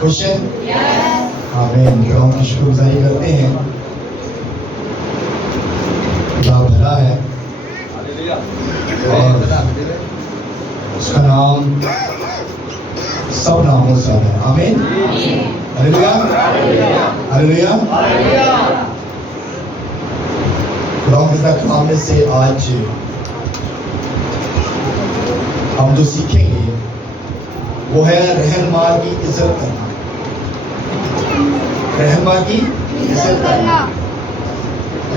خوش ہیں؟ آمین. ہم کی شکر گزاری کرتے ہیں. خدا بھلا ہے اور اس کا نام سب ناموں سے ہے. آمین. ہلیلویا ہلیلویا. خدا کے کلام میں سے آج ہم جو سیکھیں گے وہ ہے رہنما کی عزت کرنا. رہنما کی عزت کرنا.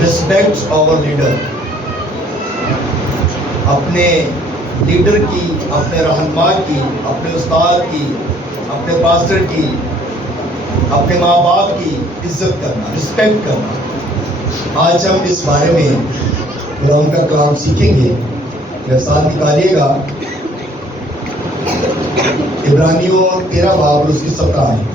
ریسپیکٹ آور لیڈر. اپنے لیڈر کی، اپنے رہنما کی، اپنے استاد کی، اپنے پاسٹر کی، اپنے ماں باپ کی عزت کرنا، رسپیکٹ کرنا. آج ہم اس بارے میں قرآن کا کلام سیکھیں گے. میرے ساتھ نکالیے گا عبرانیوں 13 باب اور اس کی 17 آیت.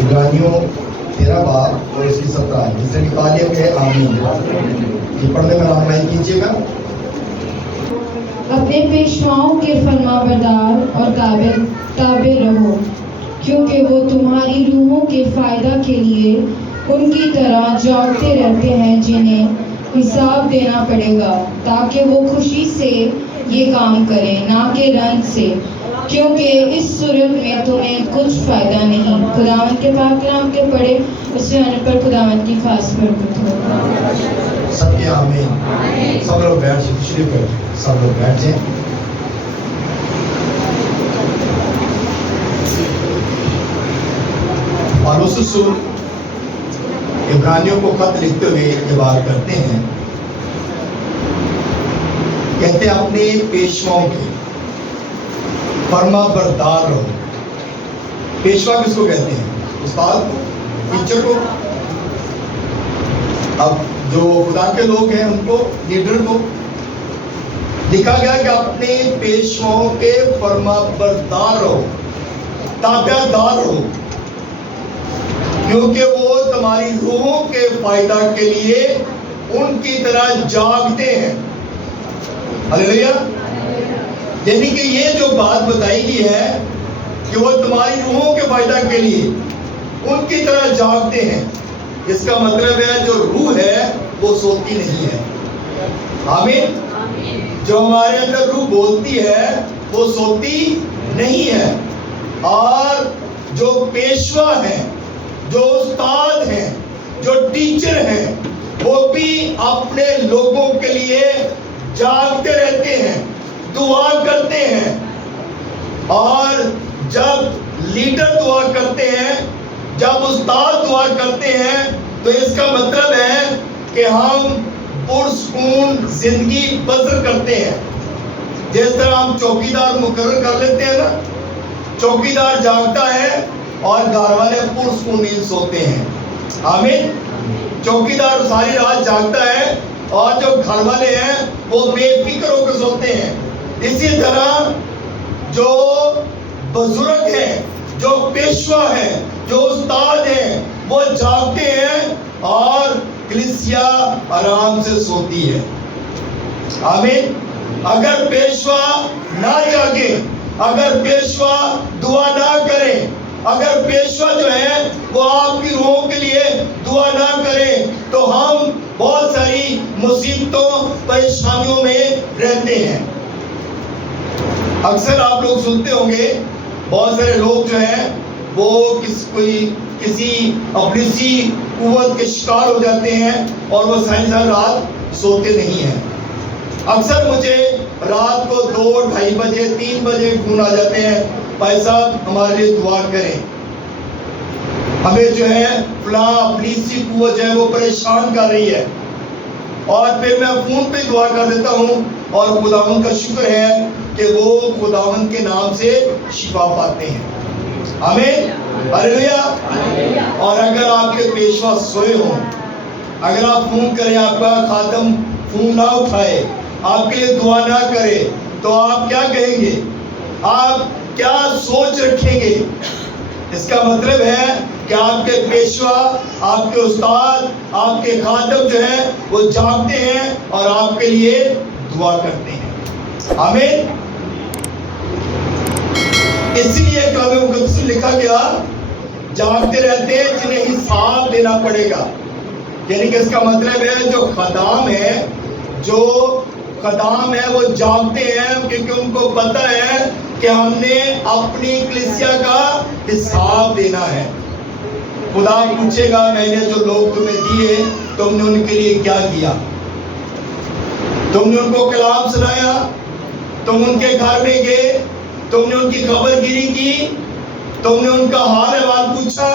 عبرانیوں 13 باب اور اس کی 17 آیت. جسے نکالیے گئے آمین. یہ پڑھنے میں رہنمائی کیجیے گا. اپنے پیشواؤں کے فرما بردار اور تابع رہو، کیونکہ وہ تمہاری روحوں کے فائدہ کے لیے ان کی طرح جاگتے رہتے ہیں جنہیں حساب دینا پڑے گا، تاکہ وہ خوشی سے یہ کام کریں، نہ کہ رنج سے، کیونکہ اس صورت میں تمہیں کچھ فائدہ نہیں. خداوند کے پاک کلام کے پڑھے اس میں آنے پر خداوند کی خاص برکت ہو. سب کے آمین. سب لوگ بیٹھ جائیں. تشریف رکھیں. سب لوگ بیٹھ جائیں. پالوس رسول عبرانیوں کو خط لکھتے ہوئے یہ بات کرتے ہیں. کہتے ہیں اپنے پیشواؤں کے فرما بردار رہو. پیشوا کس کو کہتے ہیں؟ استاد کو، ٹیچر کو. اب جو خدا کے لوگ ہیں ان کو، لیڈر کو. لکھا گیا کہ اپنے پیشواؤں کے فرما بردار رہو، تابع دار رہو، کیونکہ وہ تمہاری روحوں کے فائدہ کے لیے ان کی طرح جاگتے ہیں. ہلیلویا. یعنی کہ یہ جو بات بتائی گئی ہے کہ وہ تمہاری روحوں کے فائدہ کے لیے ان کی طرح جاگتے ہیں، اس کا مطلب ہے جو روح ہے وہ سوتی نہیں ہے. آمین. جو ہمارے اندر روح بولتی ہے وہ سوتی نہیں ہے. اور جو پیشوا ہیں، جو استاد ہیں، جو ٹیچر ہیں، وہ بھی اپنے لوگوں کے لیے جاگتے رہتے ہیں، دعا کرتے ہیں. اور جب لیڈر دعا کرتے ہیں، جب استاد دعا کرتے ہیں، تو اس کا مطلب ہے کہ ہم پرسکون زندگی بسر کرتے ہیں. جس طرح ہم چوکیدار مقرر کر لیتے ہیں نا، چوکیدار جاگتا ہے اور گھر والے پرسکون نیند سوتے ہیں. آمین. چوکیدار ساری رات جاگتا ہے اور جو گھر والے ہیں وہ بے فکر ہو کے سوتے ہیں. اسی طرح جو بزرگ ہیں، جو پیشوا ہیں، جو استاد ہیں، وہ جاگتے ہیں اور کلیسیا آرام سے سوتی ہے. آمین. اگر پیشوا نہ جاگے، اگر پیشوا دعا نہ کرے، اگر پیشوا جو ہے وہ آپ کی روحوں کے لیے دعا نہ کرے، تو ہم بہت ساری مصیبتوں، پریشانیوں میں رہتے ہیں. اکثر آپ لوگ سنتے ہوں گے بہت سارے لوگ جو ہیں وہ کسی اپنی سی قوت کے شکار ہو جاتے ہیں اور وہ ساری رات سوتے نہیں ہیں. اکثر مجھے رات کو 2، 2:30 بجے، 3 بجے فون آ جاتے ہیں، بھائی صاحب ہمارے لیے دعا کریں، ہمیں جو ہے فلاں اپنی سی قوت جو ہے وہ پریشان کر رہی ہے. اور پھر میں فون پہ دعا کر دیتا ہوں اور خداوند کا شکر ہے کہ وہ خداوند کے نام سے شفا پاتے ہیں. آمین. ہلیلویا. اور اگر آپ کے پیشوا سوئے ہوں، اگر آپ فون کریں، آپ کا خادم فون نہ اٹھائے، آپ کے لیے دعا نہ کرے، تو آپ کیا کہیں گے؟ آپ کیا سوچ رکھیں گے؟ اس کا مطلب ہے کہ آپ کے پیشوا، آپ کے استاد، آپ کے خادم جو ہیں وہ جاگتے ہیں اور آپ کے لیے دعا کرتے ہیں. آمین. اسی لیے کلام مقدس میں لکھا گیا جاگتے رہتے ہیں جنہیں حساب دینا پڑے گا. یعنی کہ اس کا مطلب ہے جو خدام ہے وہ جاگتے ہیں کیونکہ ان کو پتہ ہے کہ ہم نے اپنی کلیسیا کا حساب دینا ہے. خدا پوچھے گا میں نے جو لوگ تمہیں دیے تم نے ان کے لیے کیا کیا؟ تم نے ان کو کلام سنایا، تم ان کے گھر میں گئے، تم نے ان کی خبر گیری کی، تم نے ان کا حال احوال پوچھا.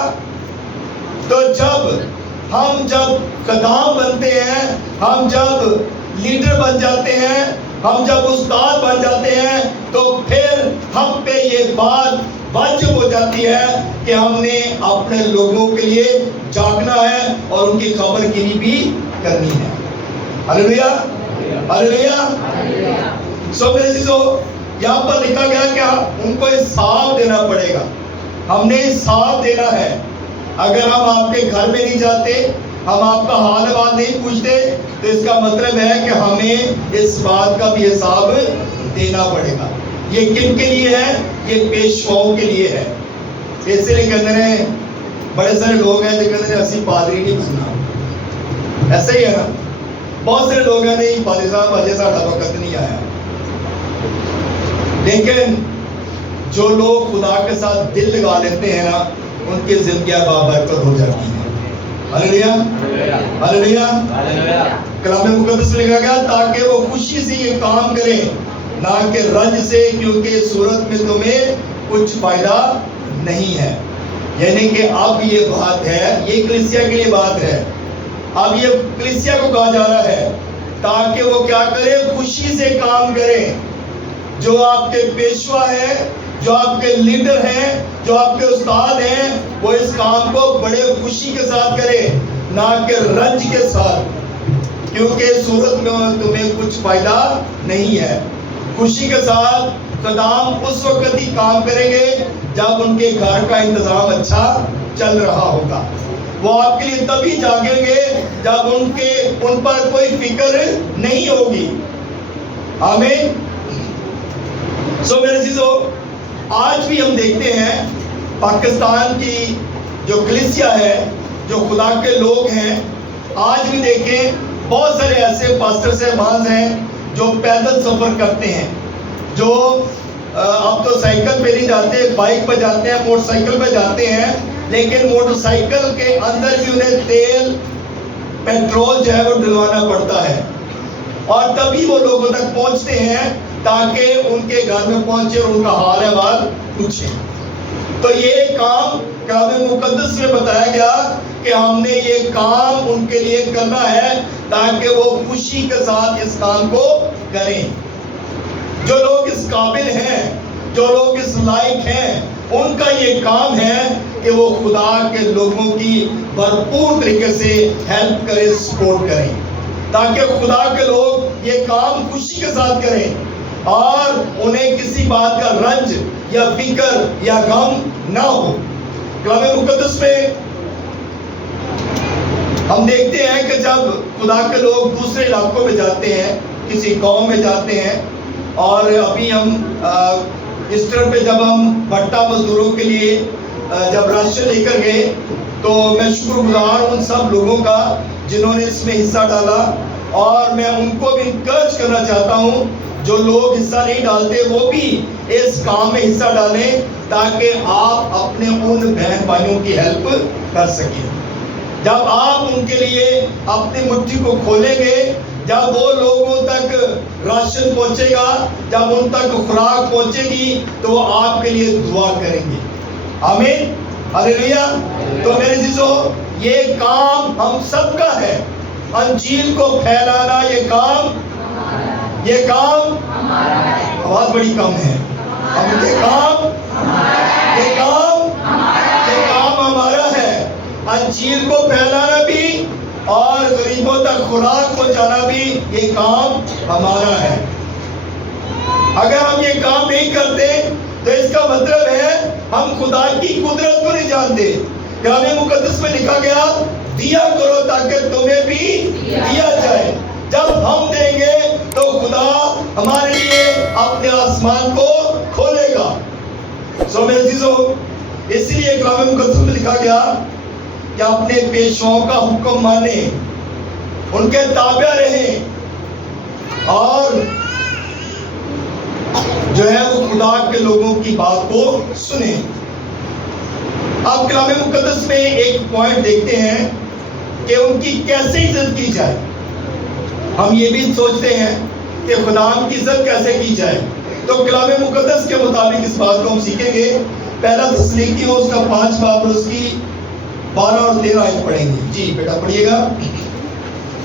تو جب خدام بنتے ہیں، ہم جب لیڈر بن جاتے ہیں، ہم جب استاد بن جاتے ہیں، تو پھر ہم پہ یہ بات واجب ہو جاتی ہے کہ ہم نے اپنے لوگوں کے لیے جاگنا ہے اور ان کی خبر گیری بھی کرنی ہے. ہلیلویا ہلیلویا. سو میرے عزیزو، یہاں پر لکھا گیا کہ ان کو حساب دینا پڑے گا. ہم نے حساب دینا ہے. اگر ہم آپ کے گھر میں نہیں جاتے، ہم آپ کا حال احوال نہیں پوچھتے، تو اس کا مطلب ہے کہ ہمیں اس بات کا بھی حساب دینا پڑے گا. یہ کن کے لیے ہے؟ یہ پیشواؤں کے لیے ہے. اس لیے کہتے ہیں بڑے سارے لوگ ہیں جو کہتے ہیں اسی پادری نہیں بننا. ایسا ہی ہے نا، بہت سارے لوگ ہیں نہیں پادری صاحب اجے ساڈا وقت نہیں آیا. لیکن جو لوگ خدا کے ساتھ دل لگا لیتے ہیں نا، ان کی زندگیاں بابرکت ہو جاتی ہیں. ہلیلویا ہلیلویا. کلام مقدس میں لکھا گیا تاکہ وہ خوشی سے یہ کام کریں نہ کہ رنج سے، کیونکہ صورت میں تمہیں کچھ فائدہ نہیں ہے. یعنی کہ اب یہ بات ہے، یہ کلیسیا کے لیے بات ہے. اب یہ کلیسیا کو کہا جا رہا ہے تاکہ وہ کیا کرے؟ خوشی سے کام کریں. جو آپ کے پیشوا ہیں، جو آپ کے لیڈر ہیں، جو آپ کے استاد ہیں، وہ اس کام کو بڑے خوشی کے ساتھ کرے، نہ کہ رنج کے ساتھ، کیونکہ صورت میں تمہیں کچھ فائدہ نہیں ہے. خوشی کے ساتھ خدام اس وقت ہی کام کریں گے جب ان کے گھر کا انتظام اچھا چل رہا ہوگا. وہ آپ کے لیے تبھی جاگیں گے جب ان پر کوئی فکر نہیں ہوگی. آمین. سو میرے عزیزو، آج بھی ہم دیکھتے ہیں پاکستان کی جو کلیسیا ہے، جو خدا کے لوگ ہیں، آج بھی دیکھیں بہت سارے ایسے پاسٹر صاحبان ہیں جو پیدل سفر کرتے ہیں، جو اب تو سائیکل پہ نہیں جاتے، بائک پہ جاتے ہیں، موٹر سائیکل پہ جاتے ہیں. لیکن موٹر سائیکل کے اندر بھی انہیں تیل پیٹرول جو ہے وہ ڈلوانا پڑتا ہے، اور تبھی وہ لوگوں تک پہنچتے ہیں تاکہ ان کے گھر میں پہنچے اور ان کا حال احوال پوچھیں. تو یہ کام کلام مقدس میں بتایا گیا کہ ہم نے یہ کام ان کے لیے کرنا ہے تاکہ وہ خوشی کے ساتھ اس کام کو کریں. جو لوگ اس قابل ہیں، جو لوگ اس لائق ہیں، ان کا یہ کام ہے کہ وہ خدا کے لوگوں کی بھرپور طریقے سے ہیلپ کریں، سپورٹ کریں، تاکہ خدا کے لوگ یہ کام خوشی کے ساتھ کریں اور انہیں کسی بات کا رنج یا فکر یا غم نہ ہو. کلام مقدس میں ہم دیکھتے ہیں کہ جب خدا کے لوگ دوسرے علاقوں میں جاتے ہیں، کسی قوم میں جاتے ہیں، اور ابھی ہم ایسٹر پہ جب ہم بھٹا مزدوروں کے لیے جب راشن لے کر گئے، تو میں شکر گزار ہوں ان سب لوگوں کا جنہوں نے اس میں حصہ ڈالا، اور میں ان کو بھی انکریج کرنا چاہتا ہوں جو لوگ حصہ نہیں ڈالتے وہ بھی اس کام میں حصہ ڈالیں تاکہ آپ اپنے ان بہن بھائیوں کی ہیلپ کر سکیں. جب آپ ان کے لیے اپنی مٹھی کو کھولیں گے، جب وہ لوگوں تک راشن پہنچے گا، جب ان تک خوراک پہنچے گی، تو وہ آپ کے لیے دعا کریں گے. آمین ہلیلویا. تو میرے عزیزو، یہ کام ہم سب کا ہے. انجیل کو پھیلانا یہ کام آواز بڑی کم ہے. یہ کام ہمارا ہے. انجیل کو پھیلانا بھی اور غریبوں تک خوراک پہنچانا بھی یہ کام ہمارا ہے. اگر ہم یہ کام نہیں کرتے تو اس کا مطلب ہے ہم خدا کی قدرت کو نہیں جانتے. کلام مقدس میں لکھا گیا دیا کرو تاکہ تمہیں بھی دیا جائے. جب ہم دیں گے تو خدا ہمارے لیے اپنے آسمان کو کھولے گا. سو میرے عزیزو، اس لیے کلام مقدس میں لکھا گیا کہ اپنے پیشواؤں کا حکم مانیں، ان کے تابع رہیں اور جو ہے وہ خدا کے لوگوں کی بات کو سنیں. اب کلام مقدس میں ایک پوائنٹ دیکھتے ہیں کہ ان کی کیسے عزت کی جائے. ہم یہ بھی سوچتے ہیں کہ خدا کی عزت کیسے کی جائے، تو کلام مقدس کے مطابق اس بات کو ہم سیکھیں گے. پہلا تسلیکیوں اس کا 5 باب اور اس کی 12 اور 13 آیت پڑھیں گے. جی بیٹا پڑھیے گا.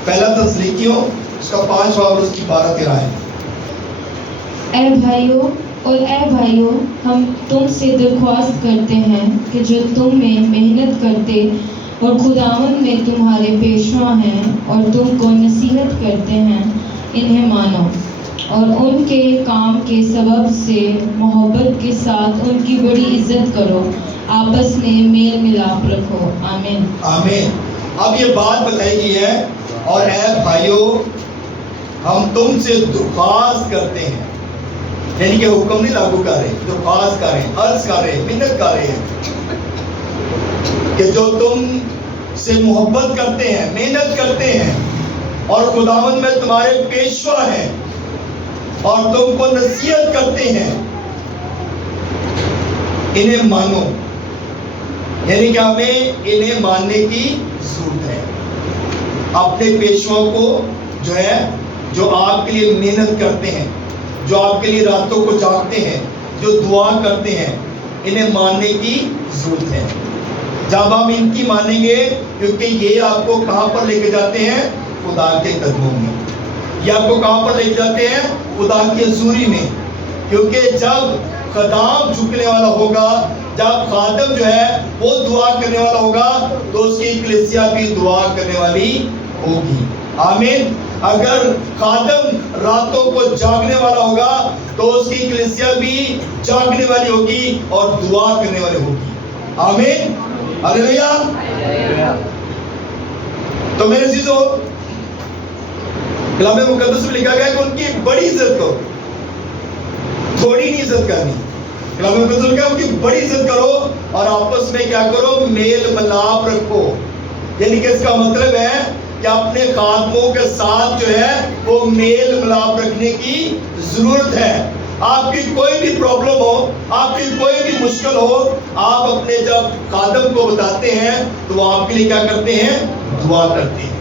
پہلا تسلیکیوں اس کا 5 باب اور اس کی 12-13 آیت. اے بھائیوں ہم تم سے درخواست کرتے ہیں کہ جو تم میں محنت کرتے اور خداوند میں تمہارے پیشوا ہیں اور تم کو نصیحت کرتے ہیں انہیں مانو اور ان کے کام کے سبب سے محبت کے ساتھ ان کی بڑی عزت کرو، آپس میں میل ملاپ رکھو. آمین آمین. اب یہ بات بتائی گئی ہے، اور اے بھائیو ہم تم سے درخواست کرتے ہیں، یعنی کہ حکم نہیں لاگو کر رہے، درخواست کر رہے ہیں، عرض کر رہے ہیں، منت کر رہے ہیں کہ جو تم سے محبت کرتے ہیں، محنت کرتے ہیں اور خداوند میں تمہارے پیشوا ہیں اور تم کو نصیحت کرتے ہیں، انہیں مانو. یعنی کہ ہمیں انہیں ماننے کی ضرورت ہے. اپنے پیشواؤں کو جو ہے، جو آپ کے لیے محنت کرتے ہیں، جو آپ کے لیے راتوں کو جاگتے ہیں، جو دعا کرتے ہیں، انہیں ماننے کی ضرورت ہے. جب ہم ان کی مانیں گے، کیونکہ یہ آپ کو کہاں پر لے کے جاتے ہیں؟ خدا کے قدموں میں. یہ آپ کو کہاں پر لے کے جاتے ہیں؟ خدا کی حضوری میں. کیونکہ جب خدام جھکنے والا ہوگا، جب خادم جو ہے وہ دعا کرنے والا ہوگا، تو اس کی کلیسیا بھی دعا کرنے والی ہوگی. آمین. اگر خادم راتوں کو جاگنے والا ہوگا تو اس کی کلیسیا بھی جاگنے والی ہوگی اور دعا کرنے والی ہوگی. آمین. ہلیلویا. تو میرے عزیزو، کلام مقدس میں لکھا گیا کہ ان کی بڑی عزت کرو، تھوڑی نہیں عزت کرنی. کلام مقدس میں لکھا ان کی بڑی عزت کرو اور آپس میں کیا کرو؟ میل ملاپ رکھو. یعنی کہ اس کا مطلب ہے کہ اپنے خادموں کے ساتھ جو ہے وہ میل ملاپ رکھنے کی ضرورت ہے. آپ کی کوئی بھی پرابلم ہو، آپ کی کوئی بھی مشکل ہو، آپ اپنے جب خادم کو بتاتے ہیں تو وہ آپ کے لیے کیا کرتے ہیں؟ دعا کرتے ہیں.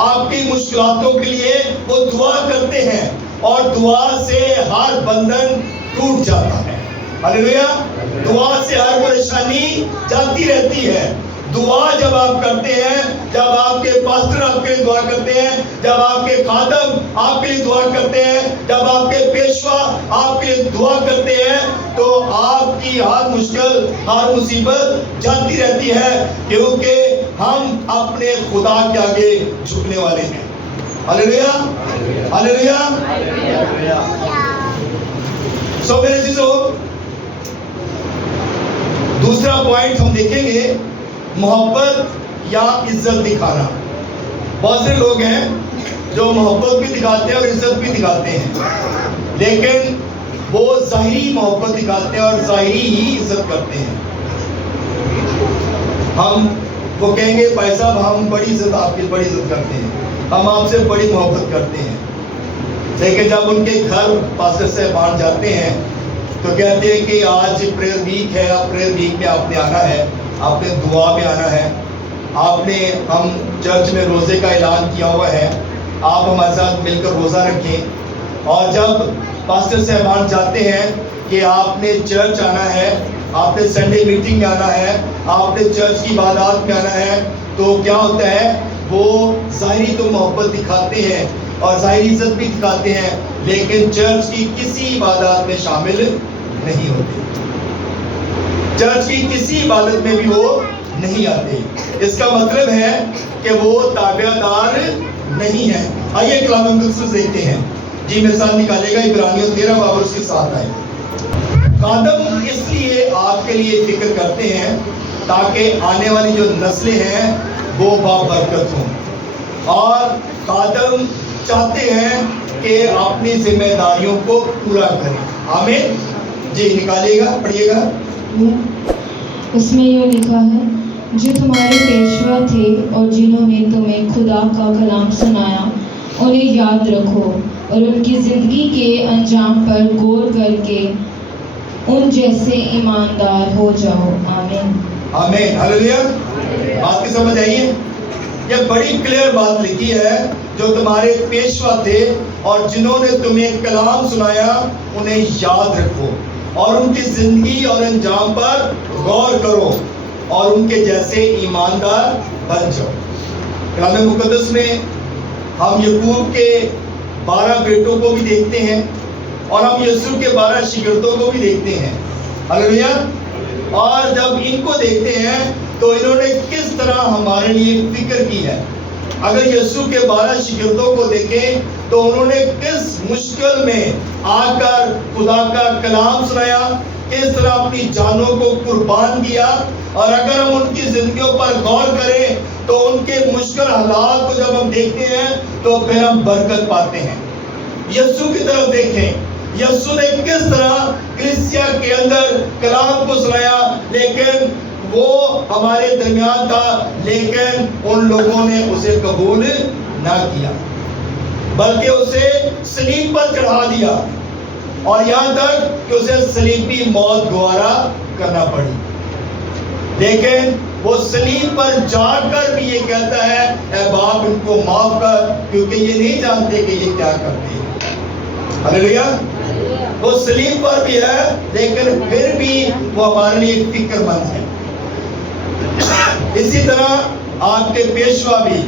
آپ کی مشکلاتوں کے لیے وہ دعا کرتے ہیں اور دعا سے ہر بندھن ٹوٹ جاتا ہے. ہلیلویا. دعا سے ہر پریشانی جاتی رہتی ہے. دعا جب آپ کرتے ہیں، جب آپ کے پاسٹر آپ کے لیے دعا کرتے ہیں، جب آپ کے خادم آپ کے لیے دعا کرتے ہیں، جب آپ کے پیشوا آپ کے لیے دعا کرتے ہیں، تو آپ کی ہر مشکل، ہر مصیبت جاتی رہتی ہے، کیونکہ ہم اپنے خدا کے آگے جھکنے والے ہیں. ہلیلویا. ہلیلویا. سو میرے عزیزو، دوسرا پوائنٹ ہم دیکھیں گے، محبت یا عزت دکھانا. بہت سے لوگ ہیں جو محبت بھی دکھاتے ہیں اور عزت بھی دکھاتے ہیں، لیکن وہ ظاہری محبت دکھاتے ہیں اور ظاہری ہی عزت کرتے ہیں. وہ کہیں گے بھائی صاحب ہم بڑی عزت، آپ کی بڑی عزت کرتے ہیں، ہم آپ سے بڑی محبت کرتے ہیں. لیکن جب ان کے گھر پاسٹر صاحب جاتے ہیں تو کہتے ہیں کہ آج پریئر ویک ہے، پریئر ویک میں آپ نے آنا ہے، آپ نے دعا میں آنا ہے، آپ نے، ہم چرچ میں روزے کا اعلان کیا ہوا ہے، آپ ہمارے ساتھ مل کر روزہ رکھیں. اور جب پاسٹر صاحبان چاہتے ہیں کہ آپ نے چرچ آنا ہے، آپ نے سنڈے میٹنگ میں آنا ہے، آپ نے چرچ کی عبادات میں آنا ہے، تو کیا ہوتا ہے؟ وہ ظاہری تو محبت دکھاتے ہیں اور ظاہری عزت بھی دکھاتے ہیں، لیکن چرچ کی کسی عبادات میں شامل نہیں ہوتے، چرچ کی کسی عبادت میں بھی وہ نہیں آتے. اس کا مطلب ہے کہ وہ تابع دار نہیں ہے. آئیے کلام مقدس دیکھتے ہیں. جی میرے ساتھ نکالے گا عبرانیوں 13 باب اس کے ساتھ آئے. خادم اس لیے آپ کے لیے فکر کرتے ہیں تاکہ آنے والی جو نسلیں ہیں وہ بابرکت ہوں، اور خادم چاہتے ہیں کہ اپنی ذمہ داریوں کو پورا کریں۔ آمین۔ جی نکالیے گا، پڑھیے گا۔ اس میں یہ لکھا ہے، جو تمہارے پیشوا تھے اور جنہوں نے تمہیں خدا کا کلام سنایا انہیں یاد رکھو اور ان کی زندگی کے انجام پر غور کر کے ان جیسے ایماندار ہو جاؤ۔ آمین۔ آمین۔ ہلیلویا۔ بات کی سمجھ آئیے؟ یہ بڑی کلیئر بات لکھی ہے، جو تمہارے پیشوا تھے اور جنہوں نے تمہیں کلام سنایا انہیں یاد رکھو اور ان کی زندگی اور انجام پر غور کرو اور ان کے جیسے ایماندار بن جاؤ۔ کلام مقدس میں ہم یعقوب کے 12 بیٹوں کو بھی دیکھتے ہیں اور ہم یسوع کے 12 شاگردوں کو بھی دیکھتے ہیں۔ ہلیلویا۔ اور جب ان کو دیکھتے ہیں تو انہوں نے کس طرح ہمارے لیے فکر کی ہے۔ اگر یسوع کے 12 شاگردوں کو دیکھیں تو انہوں نے کس مشکل میں آ کر خدا کا کلام سنایا، کس طرح اپنی جانوں کو قربان کیا، اور اگر ہم ان کی زندگیوں پر غور کریں تو ان کے مشکل حالات کو جب ہم دیکھتے ہیں تو پھر ہم برکت پاتے ہیں۔ یسوع کی طرف دیکھیں، یسوع نے کس طرح کلیسیا کے اندر کلام کو سنایا، لیکن وہ ہمارے درمیان تھا، لیکن ان لوگوں نے اسے قبول نہ کیا، بلکہ اسے صلیب پر چڑھا دیا، اور یہاں تک کہ اسے صلیبی موت گوارا کرنا پڑی۔ لیکن وہ صلیب پر جا کر بھی یہ کہتا ہے، اے باپ ان کو معاف کر، کیونکہ یہ نہیں جانتے کہ یہ کیا کرتے ہیں۔ ہلیلویا۔ وہ صلیب پر بھی ہے، لیکن پھر بھی وہ ہمارے لیے فکر مند ہے۔ اسی طرح آپ کے پیشوا بھی،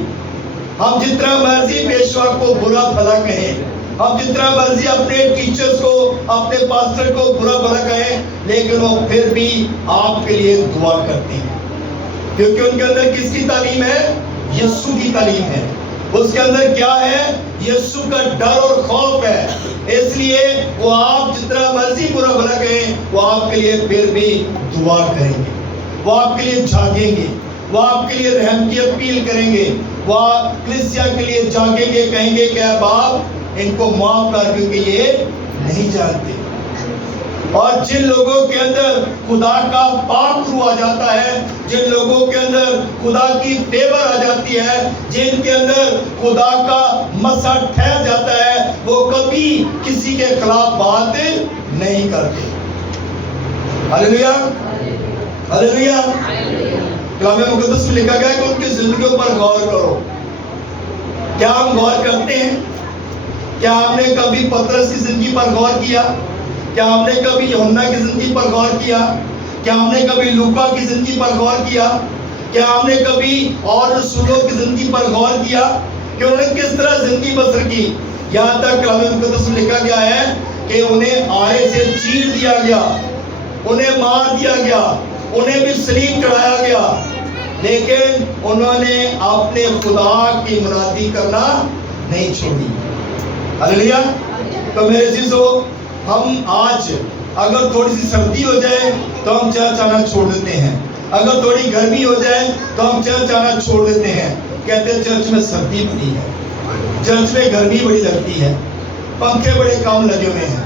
ہم جتنا مرضی پیشوا کو برا بھلا کہیں، ہم جتنا مرضی اپنے ٹیچرز کو، اپنے پاسٹر کو برا بھلا کہیں، لیکن وہ پھر بھی آپ کے لیے دعا کرتے ہیں، کیونکہ ان کے اندر کس کی تعلیم ہے؟ یسوع کی تعلیم ہے۔ اس کے اندر کیا ہے؟ یسوع کا ڈر اور خوف ہے، اس لیے وہ آپ جتنا مرضی برا بھلا کہیں، وہ آپ کے لیے پھر بھی دعا کریں گے، وہ آپ کے لیے جاگیں گے، وہ آپ کے لیے رحم کی اپیل کریں گے، وہ کلیسیا کے لیے جاگیں گے، کہیں گے کہ اے باپ ان کو معاف کر، کیونکہ یہ نہیں جانتے۔ اور جن لوگوں کے اندر خدا کا پاک روح آ جاتا ہے، جن لوگوں کے اندر خدا کی فیور آ جاتی ہے، جن کے اندر خدا کا مسا ٹھہر جاتا ہے، وہ کبھی کسی کے خلاف بات نہیں کرتے۔ ہلیلویا۔ ہلیلویا۔ کلام مقدس میں لکھا گیا ہے کہ ان کی زندگیوں پر غور کرو۔ کیا ہم غور کرتے ہیں؟ کیا ہم نے کبھی پترس کی زندگی پر غور کیا؟ کیا ہم نے کبھی یوحنا کی زندگی پر غور کیا؟ کیا ہم نے کبھی لوکا کی زندگی پر غور کیا؟ کیا ہم نے کبھی اور رسولوں کی زندگی پر غور کیا کہ انہوں نے کس طرح زندگی بسر کی؟ یہاں تک کلام مقدس میں لکھا گیا ہے کہ انہیں آرے سے چیر دیا گیا، انہیں مار دیا گیا، انہیں بھی صلیب چڑھایا گیا، لیکن انہوں نے اپنے خدا کی منادی کرنا نہیں چھوڑی۔ ہلیلویا۔ تو میرے عزیزو، ہم آج اگر تھوڑی سی سردی ہو جائے تو ہم چرچ آنا چھوڑ دیتے ہیں، اگر تھوڑی گرمی ہو جائے تو ہم چرچ آنا چھوڑ دیتے ہیں، کہتے ہیں چرچ میں سردی بڑی ہے، چرچ میں گرمی بڑی لگتی ہے، پنکھے بڑے کام لگے ہوئے ہیں۔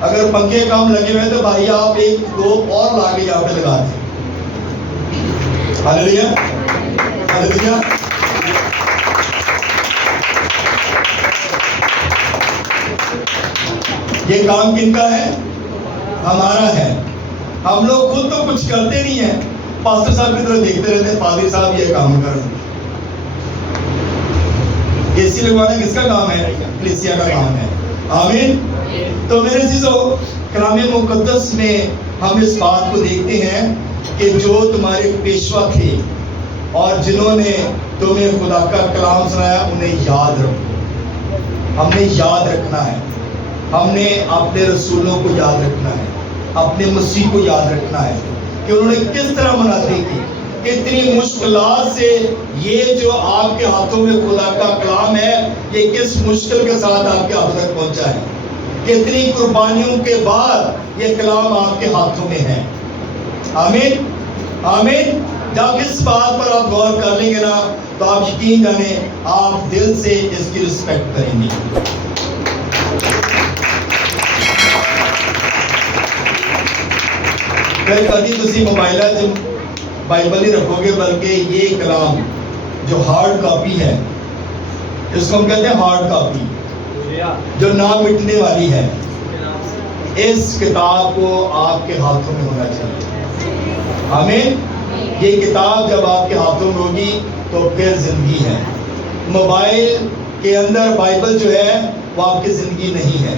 اگر پنکھے کام لگے ہوئے ہیں تو بھائی آپ 1-2 اور لا کے یہاں پہ لگا دیں۔ ہلیلویا۔ ہلیلویا۔ یہ کام کن کا ہے؟ ہمارا ہے۔ ہم لوگ خود تو کچھ کرتے نہیں ہیں، پاسٹر صاحب کی طرف دیکھتے رہتے ہیں، پادری صاحب یہ کام کر رہے ہیں۔ اے سی لگوانا کس کا کام ہے؟ کلیسیا کا کام ہے۔ آمین۔ تو میرے عزیزو، کلام مقدس میں ہم اس بات کو دیکھتے ہیں کہ جو تمہارے پیشوا تھے اور جنہوں نے تمہیں خدا کا کلام سنایا انہیں یاد رکھو۔ ہم نے یاد رکھنا ہے، ہم نے اپنے رسولوں کو یاد رکھنا ہے، اپنے مسیح کو یاد رکھنا ہے کہ انہوں نے کس طرح منادی کی، کتنی مشکلات سے یہ جو آپ کے ہاتھوں میں خدا کا کلام ہے یہ کس مشکل کے ساتھ آپ کے ہاتھوں تک پہنچا ہے، کتنی قربانیوں کے بعد یہ کلام آپ کے ہاتھوں میں ہے۔ آمین۔ آمین. جب اس بات پر آپ غور کر لیں گے نا تو آپ یقین جانیں آپ دل سے اس کی رسپیکٹ کریں گے. پھر کبھی تسی موبائل بائبل ہی رکھو گے بلکہ یہ کلام جو ہارڈ کاپی ہے اس کو ہم کہتے ہیں ہارڈ کاپی جو نہ مٹنے والی ہے, اس کتاب کو آپ کے ہاتھوں میں ہونا چاہیے. آمین. یہ کتاب جب آپ کے ہاتھوں میں ہوگی تو پھر زندگی ہے. موبائل کے اندر بائبل جو ہے وہ آپ کی زندگی نہیں ہے.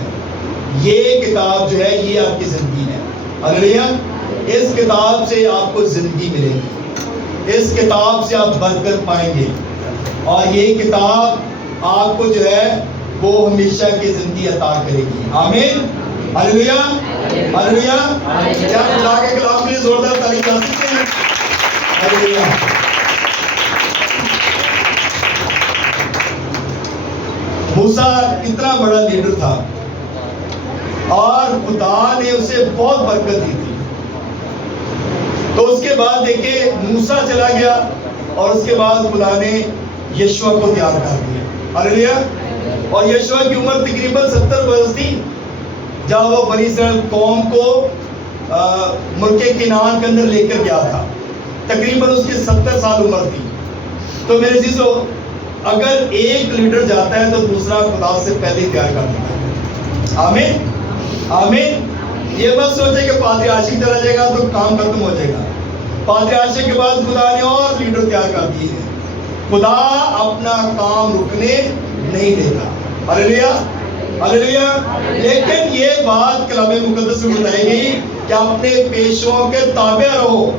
یہ کتاب جو ہے یہ آپ کی زندگی ہے. ہلیلویا. اس کتاب سے آپ کو زندگی ملے گی, اس کتاب سے آپ برکت پائیں گے, اور یہ کتاب آپ کو جو ہے وہ ہمیشہ کی زندگی عطا کرے گی. آمین. ہلیلویا. ہلیلویا. کیا خدا کے کلام کے لیے زوردار تعریف کر سکتے ہیں؟ ہلیلویا. موسیٰ اتنا بڑا لیڈر تھا اور خدا نے اسے بہت برکت دی تھی. تو اس کے بعد دیکھیں موسیٰ چلا گیا اور اس کے بعد خدا نے یشوع کو تیار کر دیا. ہلیلویا. اور یشوع کی عمر تقریباً 70 برس تھی جب وہ بنی اسرائیل قوم کو ملک کنعان کے اندر لے کر گیا تھا. تقریباً اس کی 70 سال عمر تھی. تو میرے عزیزو, اگر ایک لیڈر جاتا ہے تو دوسرا خدا سے پہلے تیار کر دیتا ہے. آمین. آمین. یہ مت سوچے کہ پادری عاشق چلا جائے گا تو کام ختم ہو جائے گا. پادری عاشق کے بعد خدا نے اور لیڈر تیار کر دیے ہیں. خدا اپنا کام رکنے نہیں دیتا. ہلیلویا. ہلیلویا. لیکن یہ بات کلام مقدس میں بتائی گئی کہ اپنے پیشوں کے تابع رہو,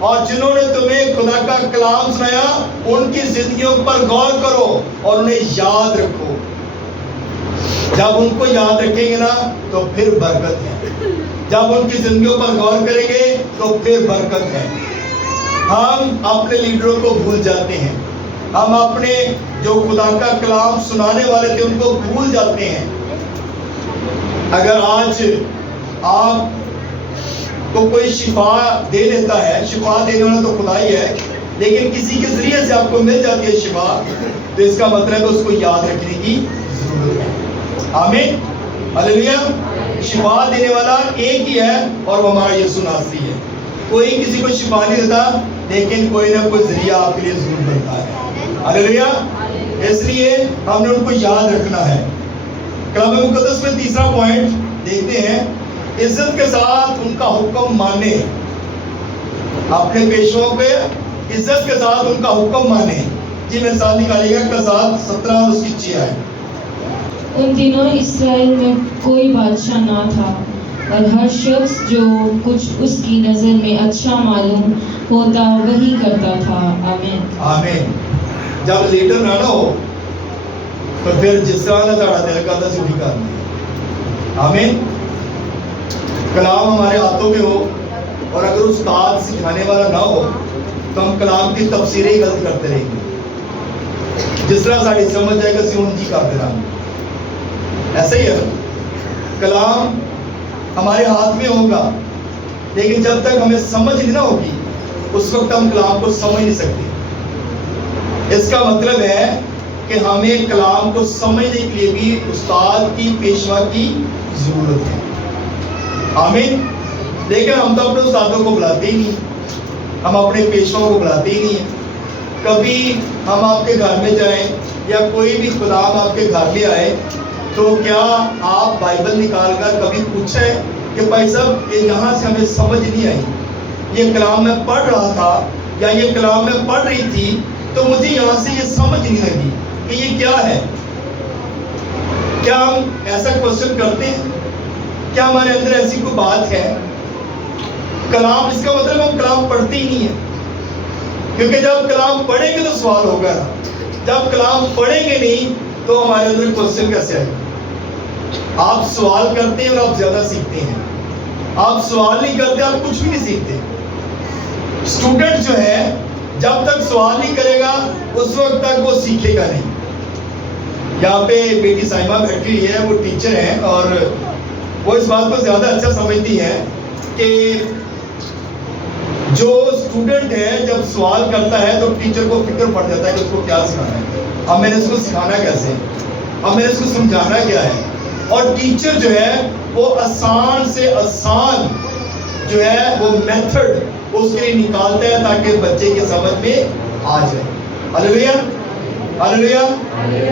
اور جنہوں نے تمہیں خدا کا کلام سنایا ان کی زندگیوں پر غور کرو اور انہیں یاد رکھو. جب ان کو یاد رکھیں گے نا تو پھر برکت ہے. جب ان کی زندگیوں پر غور کریں گے تو پھر برکت ہے. ہم اپنے لیڈروں کو بھول جاتے ہیں. ہم اپنے جو خدا کا کلام سنانے والے تھے ان کو بھول جاتے ہیں. اگر آج آپ کو کوئی شفا دے دیتا ہے, شفا دینے والا تو خدا ہی ہے, لیکن کسی کے ذریعے سے آپ کو مل جاتی ہے شفا, تو اس کا مطلب ہے اس کو یاد رکھنے کی ضرورت ہے. آمین. ہلیلویا. شفا دینے والا ایک ہی ہے اور وہ ہمارا یسوع ناصری ہے. کوئی کسی کو شفا نہیں دیتا, لیکن کوئی نہ کوئی ذریعہ آپ کے لیے ضرور بنتا ہے. ہلیلویا. اس لیے ہم نے ان کو یاد رکھنا ہے. کلام مقدس میں تیسرا پوائنٹ دیکھتے ہیں, عزت کے ساتھ ان کا حکم مانے. اپنے پیشوں پہ عزت کے ساتھ ان کا حکم مانے. جی میں ساتھ نکالیے گا کزاد 17 اور اس کی 6 آیت. ان دنوں اسرائیل میں کوئی بادشاہ نہ تھا, اور ہر شخص جو کچھ اس کی نظر میں اچھا معلوم ہوتا وہی کرتا تھا. آمین. آمین. جب لیڈر نہ ہو تو پھر جس طرح نہ چڑھا دل کرتا سے وہی کرنا. آمین. کلام ہمارے ہاتھوں میں ہو, اور اگر استاد سکھانے والا نہ ہو تو ہم کلام کی تفسیریں ہی غلط کرتے رہیں گے. جس طرح ساری سمجھ جائے گا سیون جی کرتے رہا. ایسا ہی ہے. کلام ہمارے ہاتھ میں ہوگا, لیکن جب تک ہمیں سمجھ نہیں نہ ہوگی اس وقت ہم کلام کو سمجھ نہیں سکتے. اس کا مطلب ہے کہ ہمیں کلام کو سمجھنے کے لیے بھی استاد کی پیشوا کی ضرورت ہے. آمین. لیکن ہم تو اپنے استادوں کو بلاتے ہی نہیں, ہم اپنے پیشواؤں کو بلاتے ہی نہیں ہیں. کبھی ہم آپ کے گھر میں جائیں یا کوئی بھی غلام آپ کے گھر میں آئے تو کیا آپ بائبل نکال کر کبھی پوچھیں کہ بھائی صاحب یہ یہاں سے ہمیں سمجھ نہیں آئی, یہ کلام میں پڑھ رہا تھا یا یہ کلام میں پڑھ رہی تھی تو مجھے یہاں سے یہ سمجھ نہیں لگی کہ یہ کیا ہے. کیا ہم ایسا کوشچن کرتے ہیں؟ کیا ہمارے اندر ایسی کوئی بات ہے؟ کلام, اس کا مطلب ہم کلام پڑھتے ہی نہیں ہیں, کیونکہ جب کلام پڑھیں گے تو سوال ہوگا نا. جب کلام پڑھیں گے نہیں تو ہمارے اندر کوشچن کیسے آئے گا؟ آپ سوال کرتے ہیں اور آپ زیادہ سیکھتے ہیں. آپ سوال نہیں کرتے آپ کچھ بھی نہیں سیکھتے. اسٹوڈنٹ جو ہے جب تک سوال نہیں کرے گا اس وقت تک وہ سیکھے گا نہیں. یہاں پہ بیٹی سائمہ بیٹھی ہوئی ہے, وہ ٹیچر ہیں اور وہ اس بات کو زیادہ اچھا سمجھتی ہیں کہ جو اسٹوڈنٹ ہے جب سوال کرتا ہے تو ٹیچر کو فکر پڑ جاتا ہے کہ اس کو کیا سکھانا ہے، اب میں نے اس کو سکھانا کیسے، اب میں نے اس کو سمجھانا کیا ہے. اور ٹیچر جو ہے وہ آسان سے آسان جو ہے وہ میتھڈ اس کے لیے نکالتا ہے تاکہ بچے کے سمجھ میں آ جائے. ہلیلویا ہلیلویا.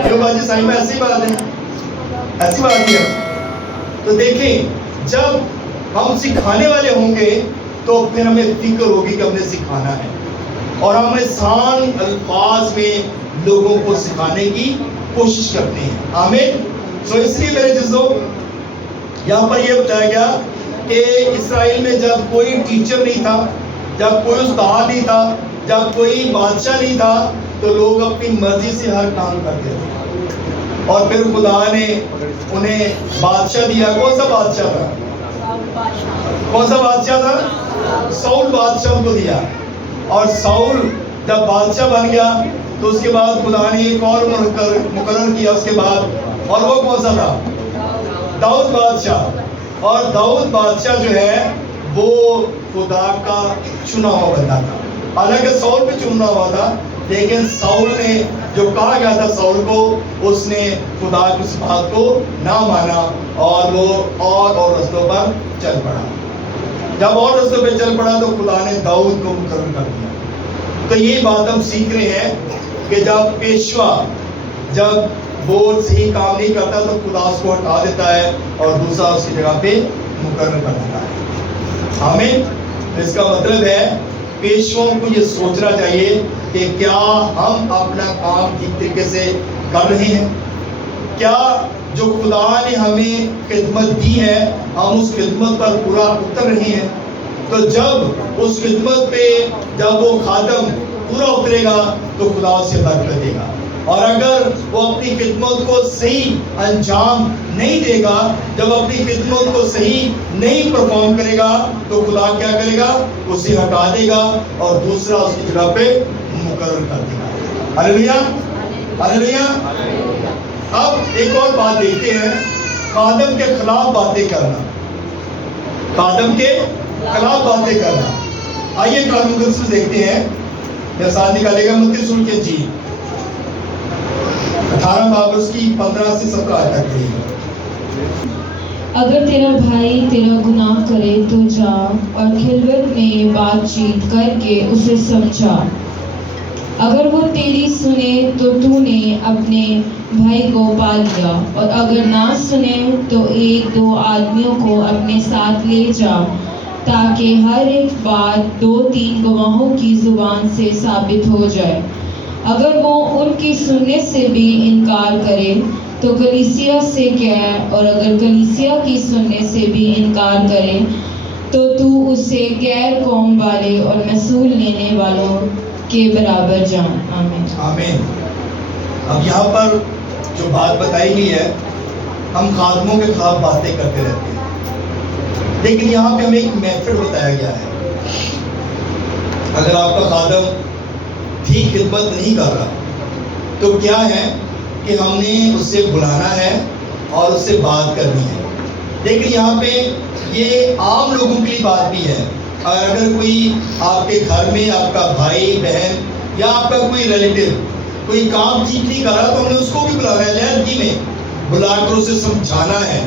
جو بات صحیح میں ایسی بات ہے، ایسی بات ہے. تو دیکھیں جب ہم سکھانے والے ہوں گے تو پھر ہمیں فکر ہوگی کہ ہم نے سکھانا ہے، اور ہم آسان الفاظ میں لوگوں کو سکھانے کی کوشش کرتے ہیں. آمین. سو اس لیے میرے جزو یہاں پر یہ بتایا گیا کہ اسرائیل میں جب کوئی ٹیچر نہیں تھا، جب کوئی استاد نہیں تھا، جب کوئی بادشاہ نہیں تھا، تو لوگ اپنی مرضی سے ہر کام کرتے تھے. اور پھر خدا نے انہیں بادشاہ دیا. کون سا بادشاہ تھا؟ کون سا بادشاہ تھا؟ ساؤل بادشاہ کو دیا. اور ساؤل جب بادشاہ بن گیا تو اس کے بعد خدا نے ایک اور مقرر کیا اس کے بعد، اور وہ کون سا تھا؟ داؤد بادشاہ. اور داؤد بادشاہ جو ہے وہ خدا کا چنا ہوا بندہ تھا. حالانکہ ساؤل بھی چنا ہوا تھا، لیکن ساؤل نے جو کہا گیا تھا ساؤل کو، اس نے خدا کی اس بات کو نہ مانا اور وہ اور رستوں پر چل پڑا. جب اور رستوں پہ چل پڑا تو خدا نے داؤد کو مقرر کر دیا. تو یہ بات ہم سیکھ رہے ہیں کہ جب پیشوا جب وہ صحیح کام نہیں کرتا تو خدا اس کو ہٹا دیتا ہے اور دوسرا اس کی جگہ پہ مقرر کر دیتا ہے. آمین. اس کا مطلب ہے پیشواؤں کو یہ سوچنا چاہیے کہ کیا ہم اپنا کام ٹھیک طریقے سے کر رہے ہیں، کیا جو خدا نے ہمیں خدمت دی ہے ہم اس خدمت پر پورا اتر رہے ہیں. تو جب اس خدمت پہ جب وہ خادم پورا اترے گا تو خدا اسے برکت دے گا. اور اگر وہ اپنی خدمت کو صحیح انجام نہیں دے گا، جب اپنی خدمت کو صحیح نہیں پرفارم کرے گا تو خدا کیا کرے گا؟ اسے ہٹا دے گا اور دوسرا اس کی جگہ پہ مقرر کر دے گا. ہلیلویا ہلیلویا. اب ایک اور بات دیکھتے ہیں، خادم کے خلاف باتیں کرنا. خادم کے خلاف باتیں کرنا. آئیے کلام مقدس میں دیکھتے ہیں. میرا ساتھ نکالے گا متی رسول کے انجیل 18 باب اس کی 15 سے 17 آیت تک ہے. اگر تیرا بھائی تیرا گناہ کرے تو جا اور خلوت میں بات چیت کر کے اسے سمجھا. اگر وہ تیری سنے تو تو نے اپنے بھائی کو پا لیا، اور اگر نہ سنے تو 1-2 آدمیوں کو اپنے ساتھ لے جا، تاکہ ہر ایک بات 2-3 گواہوں کی زبان سے ثابت ہو جائے. اگر وہ ان کی سننے سے بھی انکار کرے تو کلیسیا سے کہہ، اور اگر کلیسیا کی سننے سے بھی انکار کرے تو اسے غیر قوم والے اور محصول لینے والوں کے برابر جان. آمین. آمین. اب یہاں پر جو بات بتائی گئی ہے، ہم خادموں کے خلاف باتیں کرتے رہتے ہیں، لیکن یہاں پہ ہمیں ایک میتھڈ بتایا گیا ہے. اگر آپ کا خادم ٹھیک خدمت نہیں کر رہا تو کیا ہے کہ ہم نے اسے بلانا ہے اور اس سے بات کرنی ہے. لیکن یہاں پہ یہ عام لوگوں کے لیے بات بھی ہے. اگر کوئی آپ کے گھر میں آپ کا بھائی بہن یا آپ کا کوئی ریلیٹیو کوئی کام ٹھیک نہیں کر رہا تو ہم نے اس کو بھی بلانا ہے، لہرکی میں بلا کر اسے سمجھانا ہے.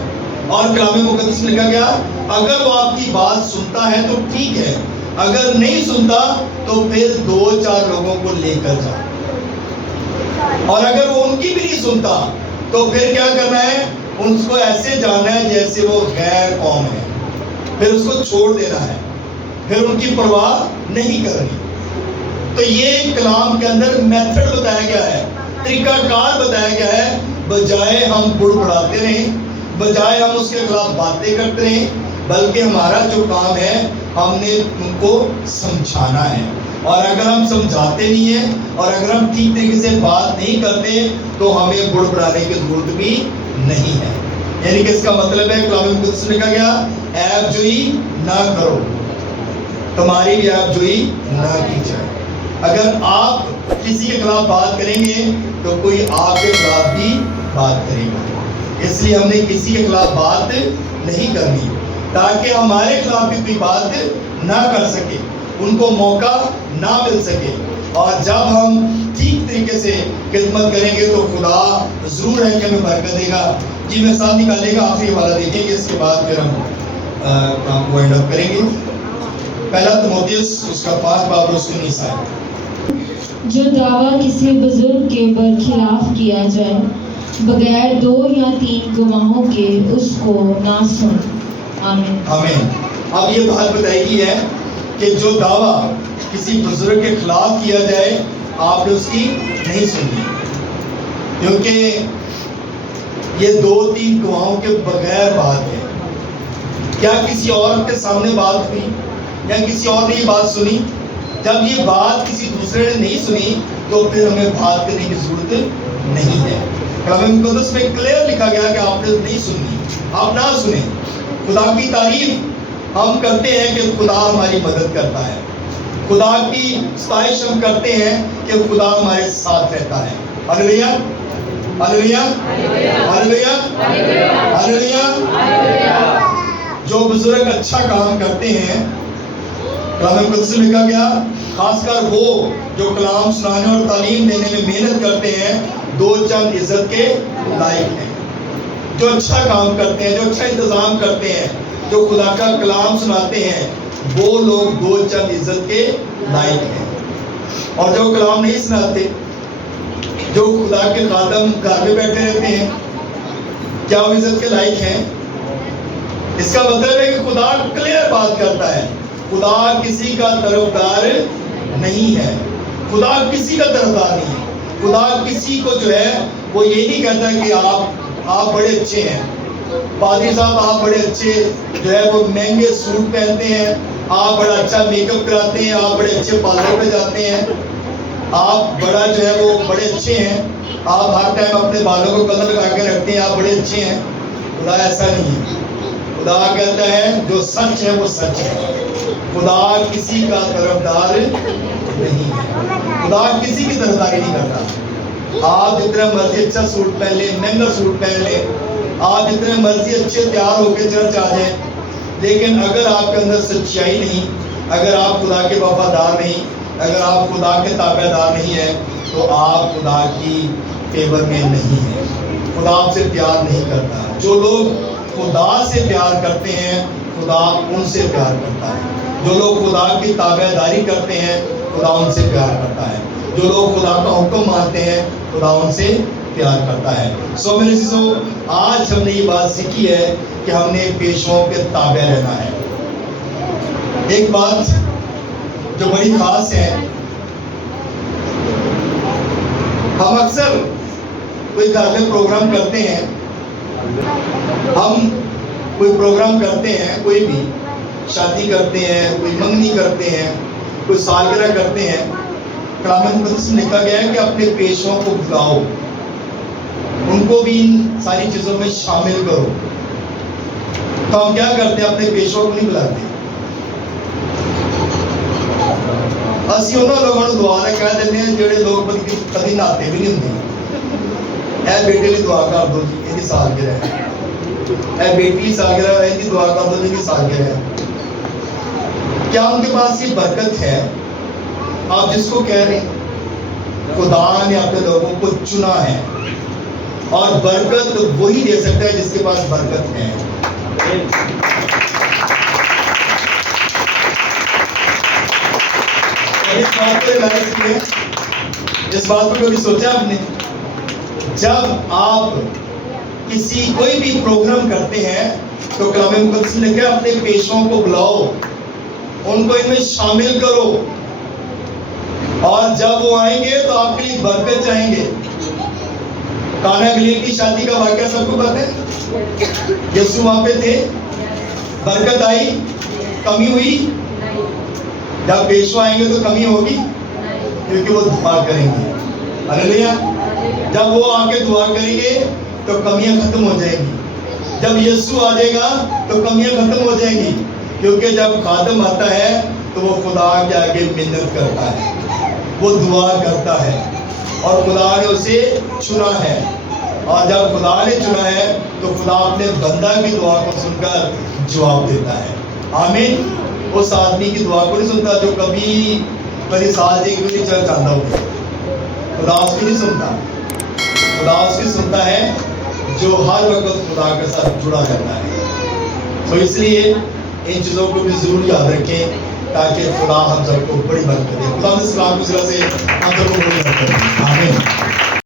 اور کلام مقدس میں لکھا گیا اگر وہ آپ کی بات سنتا ہے تو ٹھیک ہے، اگر نہیں سنتا تو پھر 2-4 لوگوں کو لے کر جا. اور اگر وہ ان کی بھی نہیں سنتا تو پھر کیا کرنا ہے؟ ان کو ایسے جاننا ہے جیسے وہ غیر قوم ہے، پھر اس کو چھوڑ دینا ہے، پھر ان کی پرواہ نہیں کرنی. تو یہ کلام کے اندر میتھڈ بتایا گیا ہے، طریقہ کار بتایا گیا ہے. بجائے ہم بڑبڑاتے رہیں، بجائے ہم اس کے خلاف باتیں کرتے رہیں، بلکہ ہمارا جو کام ہے ہم نے ان کو سمجھانا ہے. اور اگر ہم سمجھاتے نہیں ہیں اور اگر ہم ٹھیک طریقے سے بات نہیں کرتے تو ہمیں بڑبڑانے کی ضرورت بھی نہیں ہے. یعنی کہ اس کا مطلب ہے کلام مقدس میں کہا گیا عیب جوئی نہ کرو، تمہاری بھی عیب جوئی نہ کی جائے. اگر آپ کسی کے خلاف بات کریں گے تو کوئی آپ کے خلاف بھی بات کرے گا. اس لیے ہم نے کسی کے خلاف بات نہیں کرنی تاکہ ہمارے خلاف بھی کوئی بات نہ کر سکے. ان کو موقع نہ مل سکے. اور جب ہم ٹھیک طریقے سے خدمت کریں گے تو خدا ضرور ہے کہ ہمیں برکت دے گا. جی میں ساتھ نکالے گا, آخری والا دیکھیں گے, اس کے بعد پھر ہم کام کو اینڈ اپ کریں گے. پہلا تموتھیوس اس کا 5 باب اور اس کے 19 آیت. جو دعویٰ کسی بزرگ کے برخلاف کیا جائے بغیر 2 یا 3 گواہوں کے اس کو نہ سن. آمین. آمین. اب یہ بات بتائی گئی ہے کہ جو دعویٰ کسی بزرگ کے خلاف کیا جائے آپ نے اس کی نہیں سنی, کیونکہ یہ 2-3 گواہوں کے بغیر بات ہے. کیا کسی اور کے سامنے بات ہوئی یا کسی اور نے یہ بات سنی؟ جب یہ بات کسی دوسرے نے نہیں سنی تو پھر ہمیں بات کرنے کی ضرورت نہیں ہے. کلام مقدس میں کلیئر لکھا گیا کہ آپ نے نہیں سنی, آپ نہ سنیں. خدا کی تعریف ہم کرتے ہیں کہ خدا ہماری مدد کرتا ہے. خدا کی ستائش ہم کرتے ہیں کہ خدا ہمارے ساتھ رہتا ہے. ہلیلویا ہلیلویا ہلیلویا ہلیلویا. جو بزرگ اچھا کام کرتے ہیں, کلام مقدس میں لکھا گیا, خاص کر وہ جو کلام سنانے اور تعلیم دینے میں محنت کرتے ہیں 2 چند عزت کے لائق ہیں. جو اچھا کام کرتے ہیں, جو اچھا انتظام کرتے ہیں, جو خدا کا کلام سناتے ہیں, وہ لوگ 2 چند عزت کے لائق ہیں. اور جو کلام نہیں سناتے, جو خدا کے خادم گھر میں بیٹھے رہتے ہیں, کیا وہ عزت کے لائق ہیں؟ اس کا مطلب ہے کہ خدا کلیئر بات کرتا ہے. خدا کسی کا طرفدار نہیں ہے. خدا کسی کا طرفدار نہیں ہے. خدا کسی کو جو ہے وہ یہ نہیں کہتا کہ آپ بڑے اچھے ہیں. پادری صاحب آپ بڑے اچھے جو ہے وہ مہنگے سوٹ پہنتے ہیں, آپ بڑا اچھا میک اپ کراتے ہیں, آپ بڑے اچھے پارلر پہ جاتے ہیں, آپ بڑا جو ہے وہ بڑے اچھے ہیں, آپ ہر ٹائم اپنے بالوں کو کلر لگا کے رکھتے ہیں, آپ بڑے اچھے ہیں. خدا ایسا نہیں ہے. خدا کہتا ہے جو سچ ہے وہ سچ ہے. خدا کسی کا طرفدار نہیں ہے. خدا کسی کی طرفداری نہیں کرتا. آپ جتنا مرضی اچھا سوٹ پہن لیں, مہنگا سوٹ پہن لیں, آپ جتنے مرضی اچھے تیار ہو کے چرچ آ جائیں, لیکن اگر آپ کے اندر سچائی نہیں, اگر آپ خدا کے وفادار نہیں, اگر آپ خدا کے تابع دار نہیں ہیں, تو آپ خدا کی فیور میں نہیں ہیں. خدا آپ سے پیار نہیں کرتا. جو لوگ خدا سے پیار کرتے ہیں خدا ان سے پیار کرتا ہے. جو لوگ خدا کی تابع داری کرتے ہیں خدا ان سے پیار کرتا ہے. جو لوگ خدا کا حکم مانتے ہیں خدا ان سے پیار کرتا ہے. سو میرے عزیزو, آج ہم نے یہ بات سیکھی ہے کہ ہم نے پیشواؤں کے تابع رہنا ہے. ایک بات جو بڑی خاص ہے, ہم اکثر کوئی گھر میں پروگرام کرتے ہیں, ہم کوئی پروگرام کرتے ہیں, کوئی بھی شادی کرتے ہیں, کوئی منگنی کرتے ہیں, کوئی سالگرہ کرتے ہیں. کلام مقدس میں لکھا گیا ہے کہ اپنے پیشواؤں کو بلاؤ, ان کو بھی ان ساری چیزوں میں شامل کرو. تو ہم کیا کرتے ہیں, اپنے پیشواؤں کو نہیں بلاتے. اسی انہوں لوگوں نے دعا نے کہہ دیتے ہیں جڑے لوگ کبھی نہاتے بھی نہیں ہوتے. اے بیٹے لی دعا کر دو جی, یہ سالگرہ ہے. اے بیٹی سالگرہ ہے, یہ دعا کر دو جی, یہ سالگرہ ہے. کیا ان کے پاس یہ برکت ہے؟ آپ جس کو کہہ رہے ہیں, خدا نے اپنے لوگوں کو چنا ہے, اور برکت وہی دے سکتا ہے جس کے پاس برکت ہے. اس بات کو ریلائز کیے, اس بات کو کبھی سوچا آپ نے؟ جب آپ کوئی بھی پروگرام کرتے ہیں تو کلام مقدس نے کہا اپنے پیشواؤں کو بلاؤ, ان کو ان میں شامل کرو, اور جب وہ آئیں گے تو آپ کے لیے برکت چاہیں گے. کانا گلیل کی شادی کا واقعہ سب کو پتہ ہے. یسوع وہاں پہ تھے, برکت آئی, کمی ہوئی؟ جب پیشوا آئیں گے تو کمی ہوگی, کیونکہ وہ دعا کریں گے. ہلیلویا. جب وہ آ کے دعا کریں گے تو کمیاں ختم ہو جائیں گی. جب یسوع آ جائے گا تو کمیاں ختم ہو جائیں گی, کیونکہ جب خادم آتا ہے تو وہ خدا کے آگے منت کرتا ہے, وہ دعا کرتا ہے, اور خدا نے اسے چنا ہے. اور جب خدا نے چنا ہے تو خدا اپنے بندہ کی دعا کو سن کر جواب دیتا ہے. آمین. اس آدمی کی دعا کو نہیں سنتا جو کبھی سال ایک بھی نہیں چرچ آتا ہوگا. خدا اس کی نہیں سنتا. خدا اس کی سنتا ہے جو ہر وقت خدا کے ساتھ جڑا رہتا ہے. تو اس لیے ان چیزوں کو بھی ضرور یاد رکھیں تاکہ خدا ہم سب کو بڑی مدد کرے. خدا اس کلام کی وجہ سے ہم سب کو بڑی مدد کرے. آمین.